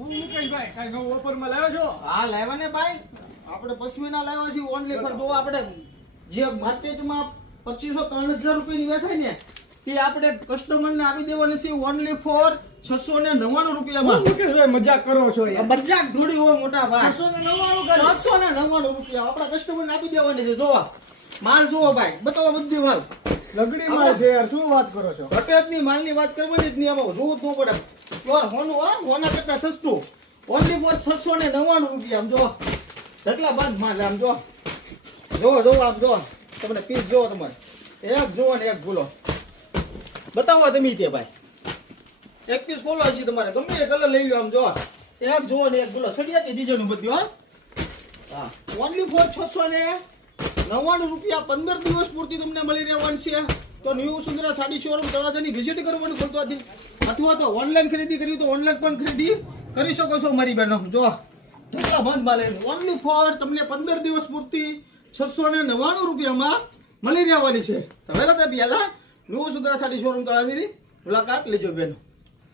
હું મુકેશભાઈ કઈ નવો ઓફરમાં લાવ્યો છો? હા લાવ્યા ને ભાઈ, આપણે પશ્મિના લાવ્યા છીએ ઓનલી ફોર. જો આપણે જે માર્કેટમાં 2500-3000 રૂપિયાની વેચાય ને તે આપણે કસ્ટમરને આપી દેવાની છે ઓનલી ફોર 699 રૂપિયામાં. મુકેશભાઈ મજાક કરો છો યાર. મજાક થોડી હોય મોટા ભાઈ. 699 રૂપિયા આપણા કસ્ટમરને આપી દેવાની છે. જોવા માલ જોવો ભાઈ, બતાવો બધી માલ. લગડી માલ છે યાર, શું વાત કરો છો? ઘટેજની માલની વાત કરવાની જ નહીં. આમાં જોવું જ ન પડે. પ્યોર હોનું, હા, હોના કરતા સસ્તું. ઓનલી ફોર 699 રૂપિયા. આમ જો ઢગલા બંધ માલ. આમ જો જોવો આમ જો તમને પીસ જોવો તમારે. એક જોવો ને એક ભૂલો. બતાવો તમે તે ભાઈ. એક પીસ ખોલો છે તમારે, ગમે એ કલર લઈ લો. આમ જો એક જોવો ને એક ભૂલો. સડિયાતી ડિઝાઇન બધું. હા, ઓનલી ફોર 699 રૂપિયા. 15 દિવસ પૂરતી તમને મળી રહેવાની છે. તો ન્યુ વસુંધરા સાડી શોરૂમ તળાજાની વિઝિટ કરવાનું ખોલવાથી, અથવા તો ઓનલાઈન ખરીદી કરવી તો ઓનલાઈન પણ ખરીદી કરી શકો છો મારી બહેનો. જો ઢગલા બંધ માલ ઓનલી ફોર તમને 15 દિવસ પૂરતી 699 રૂપિયામાં મળી રહેવાની છે. તો વહેલા ન્યુ વસુંધરા સાડી શોરૂમ તળાજાની મુલાકાત લેજો બહેનો.